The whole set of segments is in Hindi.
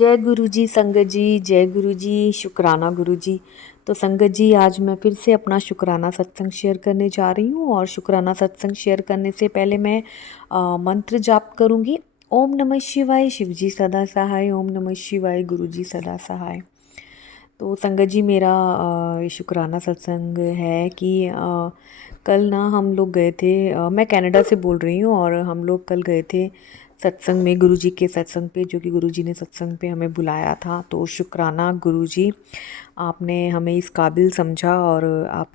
जय गुरु जी संगत जी, जय गुरु जी, शुक्राना गुरु जी। तो संगत जी, आज मैं फिर से अपना शुक्राना सत्संग शेयर करने जा रही हूँ। और शुक्राना सत्संग शेयर करने से पहले मैं मंत्र जाप करूँगी। ओम नमः शिवाय, शिव जी सदा सहाय। ओम नमः शिवाय, गुरु जी सदा सहाय। तो संगत जी, मेरा शुक्राना सत्संग है कि कल ना हम लोग गए थे। मैं कनाडा से बोल रही हूँ और हम लोग कल गए थे सत्संग में, गुरुजी के सत्संग पे, जो कि गुरुजी ने सत्संग पे हमें बुलाया था। तो शुक्राना गुरुजी, आपने हमें इस काबिल समझा और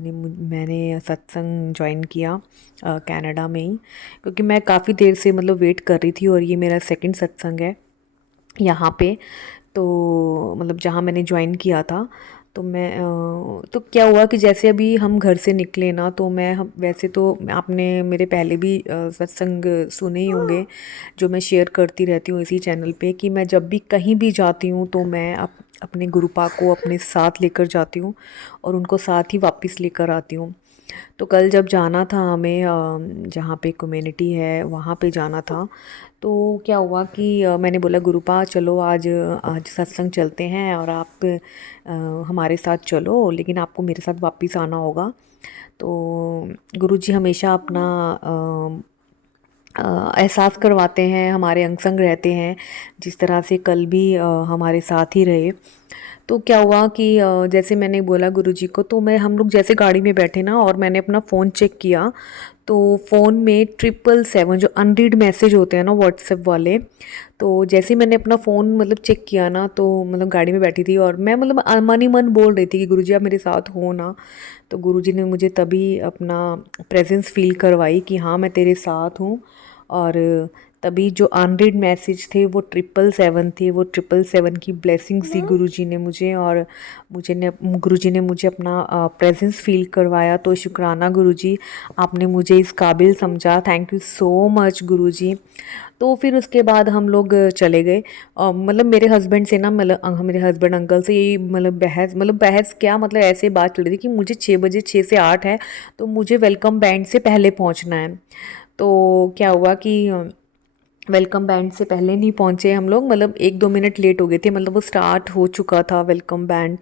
मैंने सत्संग ज्वाइन किया कनाडा में ही, क्योंकि मैं काफ़ी देर से मतलब वेट कर रही थी और ये मेरा सेकंड सत्संग है यहाँ पे। तो मतलब जहाँ मैंने ज्वाइन किया था, तो मैं तो क्या हुआ कि जैसे अभी हम घर से निकले ना, तो मैं वैसे तो आपने मेरे पहले भी सत्संग सुने ही होंगे, जो मैं शेयर करती रहती हूँ इसी चैनल पे, कि मैं जब भी कहीं भी जाती हूँ तो मैं अपने गुरुपा को अपने साथ लेकर जाती हूँ और उनको साथ ही वापस लेकर आती हूँ। तो कल जब जाना था हमें, जहाँ पे कम्युनिटी है वहाँ पे जाना था, तो क्या हुआ कि मैंने बोला गुरुपा चलो आज आज सत्संग चलते हैं और आप हमारे साथ चलो, लेकिन आपको मेरे साथ वापस आना होगा। तो गुरुजी हमेशा अपना एहसास करवाते हैं, हमारे अंग संग रहते हैं, जिस तरह से कल भी हमारे साथ ही रहे। तो क्या हुआ कि जैसे मैंने बोला गुरुजी को, तो हम लोग जैसे गाड़ी में बैठे ना और मैंने अपना फ़ोन चेक किया, तो फ़ोन में 777 जो अनरीड मैसेज होते हैं ना व्हाट्सएप वाले, तो जैसे ही मैंने अपना फ़ोन मतलब चेक किया ना, तो मतलब गाड़ी में बैठी थी और मैं मतलब मन ही मन बोल रही थी कि गुरुजी आप मेरे साथ हो ना। तो गुरुजी ने मुझे तभी अपना प्रेजेंस फील करवाई कि हाँ मैं तेरे साथ हूँ। और तभी जो अनरीड मैसेज थे वो 777 थे, वो 777 की ब्लेसिंग्स दी गुरुजी ने मुझे, और गुरुजी ने मुझे अपना प्रेजेंस फील करवाया। तो शुक्राना गुरुजी, आपने मुझे इस काबिल समझा। थैंक यू सो मच गुरुजी। तो फिर उसके बाद हम लोग चले गए। मतलब मेरे हस्बैंड से ना, मतलब मेरे हस्बैंड अंकल से यही मतलब बहस क्या, मतलब ऐसे बात चल रही थी कि मुझे 6 बजे, 6 से 8 है, तो मुझे वेलकम बैंड से पहले पहुंचना है। तो क्या हुआ कि वेलकम बैंड से पहले नहीं पहुंचे हम लोग, मतलब 1-2 मिनट लेट हो गए थे। मतलब वो स्टार्ट हो चुका था, वेलकम बैंड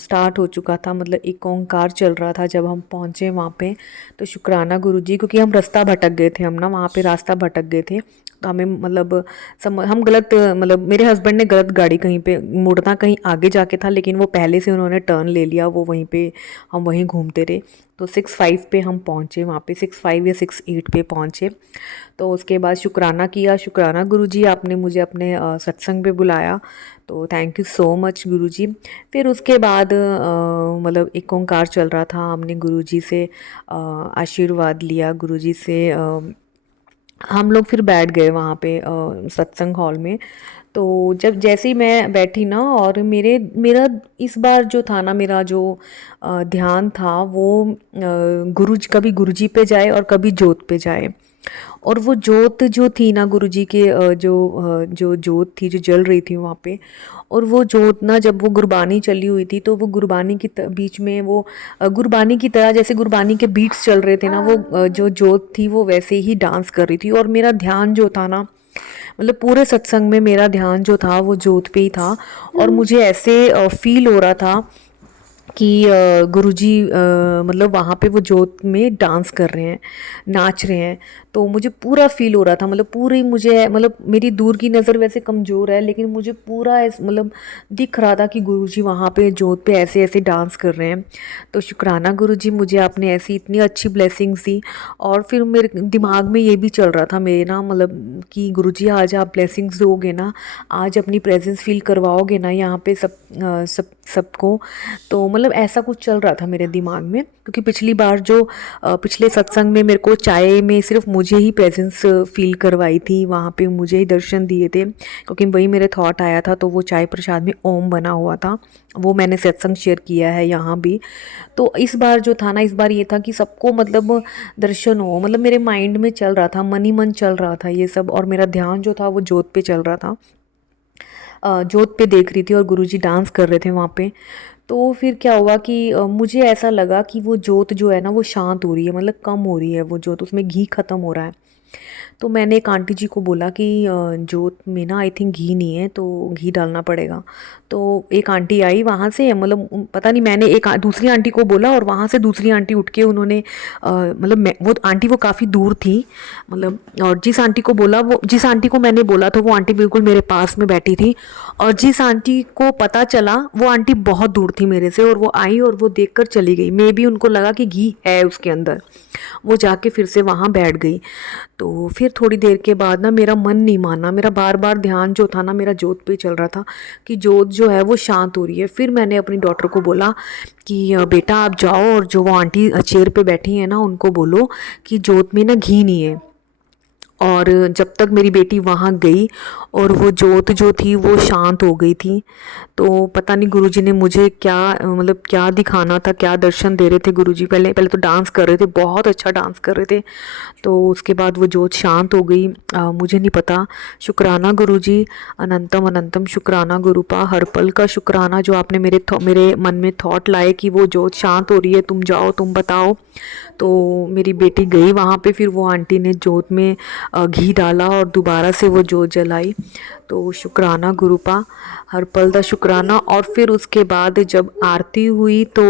स्टार्ट हो चुका था, मतलब एक ओंकार चल रहा था जब हम पहुंचे वहाँ पे। तो शुक्राना गुरुजी, क्योंकि हम रास्ता भटक गए थे, हम ना वहाँ पे रास्ता भटक गए थे, तो हमें मतलब हम गलत, मतलब मेरे हस्बैंड ने गलत गाड़ी, कहीं पे मुड़ना कहीं आगे जाके था, लेकिन वो पहले से उन्होंने टर्न ले लिया, वो वहीं पे, हम वहीं घूमते रहे। तो 6-5 पे हम पहुँचे वहाँ पे, 6-5 या 6-8 पे पहुँचे। तो उसके बाद शुक्राना किया। शुक्राना गुरुजी, आपने मुझे अपने सत्संग पे बुलाया, तो थैंक यू सो मच गुरुजी। फिर उसके बाद मतलब एक ओंकार चल रहा था, हमने गुरुजी से आशीर्वाद लिया, गुरुजी से हम लोग फिर बैठ गए वहाँ पे सत्संग हॉल में। तो जब जैसे ही मैं बैठी ना, और मेरा इस बार जो था ना, मेरा जो ध्यान था वो कभी गुरुजी पे जाए और कभी जोत पे जाए। और वो जोत जो थी ना गुरुजी के, जो जोत थी जो जल रही थी वहाँ पे, और वो जोत ना जब वो गुरबानी चली हुई थी, तो वो गुरबानी की बीच में वो गुरबानी की तरह, जैसे गुरबानी के बीट्स चल रहे थे ना, वो जो जोत थी वो वैसे ही डांस कर रही थी। और मेरा ध्यान जो था ना, मतलब पूरे सत्संग में मेरा ध्यान जो था वो जोत पे ही था। और मुझे ऐसे फील हो रहा था कि गुरुजी मतलब वहाँ पे वो जोत में डांस कर रहे हैं, नाच रहे हैं। तो मुझे पूरा फील हो रहा था, मतलब पूरी मुझे, मतलब मेरी दूर की नज़र वैसे कमज़ोर है, लेकिन मुझे पूरा मतलब दिख रहा था कि गुरुजी वहाँ पे जोत पे ऐसे ऐसे डांस कर रहे हैं। तो शुक्राना गुरुजी, मुझे आपने ऐसी इतनी अच्छी ब्लेसिंग्स दी। और फिर मेरे दिमाग में ये भी चल रहा था मेरे ना, मतलब कि गुरुजी आज आप ब्लेसिंग्स दोगे ना, आज अपनी प्रेजेंस फील करवाओगे ना यहाँ पे सबको। तो मतलब ऐसा कुछ चल रहा था मेरे दिमाग में, क्योंकि पिछली बार जो पिछले सत्संग में मेरे को चाय में सिर्फ मुझे ही प्रेजेंस फील करवाई थी, वहाँ पे मुझे ही दर्शन दिए थे, क्योंकि वही मेरे थॉट आया था। तो वो चाय प्रसाद में ओम बना हुआ था, वो मैंने सत्संग शेयर किया है यहाँ भी। तो इस बार जो था ना, इस बार ये था कि सबको मतलब दर्शन हो, मतलब मेरे माइंड में चल रहा था, मन ही मन चल रहा था ये सब, और मेरा ध्यान जो था वो जोत पे चल रहा था। जोत पे देख रही थी और गुरुजी डांस कर रहे थे वहाँ पे। तो फिर क्या हुआ कि मुझे ऐसा लगा कि वो जोत जो है ना वो शांत हो रही है, मतलब कम हो रही है वो जोत, उसमें घी ख़त्म हो रहा है। तो मैंने एक आंटी जी को बोला कि जोत में ना आई थिंक घी नहीं है तो घी डालना पड़ेगा। तो एक आंटी आई वहाँ से, मतलब पता नहीं, मैंने एक दूसरी आंटी को बोला और वहाँ से दूसरी आंटी उठ के उन्होंने मतलब वो आंटी वो काफ़ी दूर थी, मतलब, और जिस आंटी को बोला, वो जिस आंटी को मैंने बोला था वो आंटी बिल्कुल मेरे पास में बैठी थी, और जिस आंटी को पता चला वो आंटी बहुत दूर थी मेरे से, और वो आई और वो देखकर चली गई। मे बी उनको लगा कि घी है उसके अंदर, वो जाके फिर से वहाँ बैठ गई। तो फिर थोड़ी देर के बाद ना मेरा मन नहीं माना, मेरा बार बार ध्यान जो था ना मेरा जोत पे चल रहा था कि जोत जो है वो शांत हो रही है। फिर मैंने अपनी डॉटर को बोला कि बेटा आप जाओ और जो वो आंटी चेयर पे बैठी है ना उनको बोलो कि जोत में ना घी नहीं है। और जब तक मेरी बेटी वहाँ गई और वो जोत जो थी वो शांत हो गई थी, तो पता नहीं गुरुजी ने मुझे क्या, मतलब क्या दिखाना था, क्या दर्शन दे रहे थे गुरुजी। पहले पहले तो डांस कर रहे थे, बहुत अच्छा डांस कर रहे थे, तो उसके बाद वो जोत शांत हो गई। मुझे नहीं पता। शुक्राना गुरुजी, अनंतम अनंतम शुक्राना गुरुपा, हर पल का शुक्राना जो आपने मेरे मन में थॉट लाए कि वो जोत शांत हो रही है, तुम जाओ तुम बताओ। तो मेरी बेटी गई वहाँ पे, फिर वो आंटी ने जोत में घी डाला और दोबारा से वो जोत जलाई। तो शुक्राना गुरुपा, हर पल दा शुक्राना। और फिर उसके बाद जब आरती हुई तो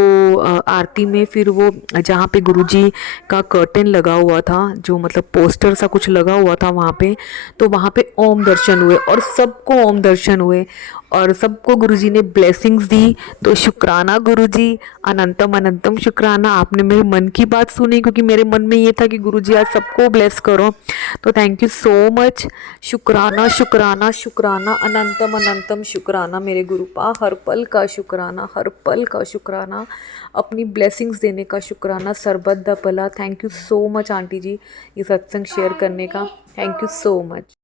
आरती में फिर वो जहाँ पे गुरुजी का कर्टन लगा हुआ था, जो मतलब पोस्टर सा कुछ लगा हुआ था वहाँ पे, तो वहाँ पे ओम दर्शन हुए और सबको ओम दर्शन हुए और सबको गुरुजी ने ब्लेसिंग्स दी। तो शुक्राना गुरुजी, अनंतम अनंतम शुक्राना, आपने मेरे मन की बात सुनी, क्योंकि मेरे मन में ये था कि गुरुजी आज सबको ब्लेस करो। तो थैंक यू सो मच। शुक्राना शुक्राना शुक्राना, अनंतम अनंतम शुक्राना मेरे गुरुपा, हर पल का शुक्राना, हर पल का शुक्राना, अपनी ब्लेसिंग्स देने का शुक्राना, सरबत द भला। Thank you so much aunty ji ये सत्संग शेयर करने का, थैंक यू सो मच।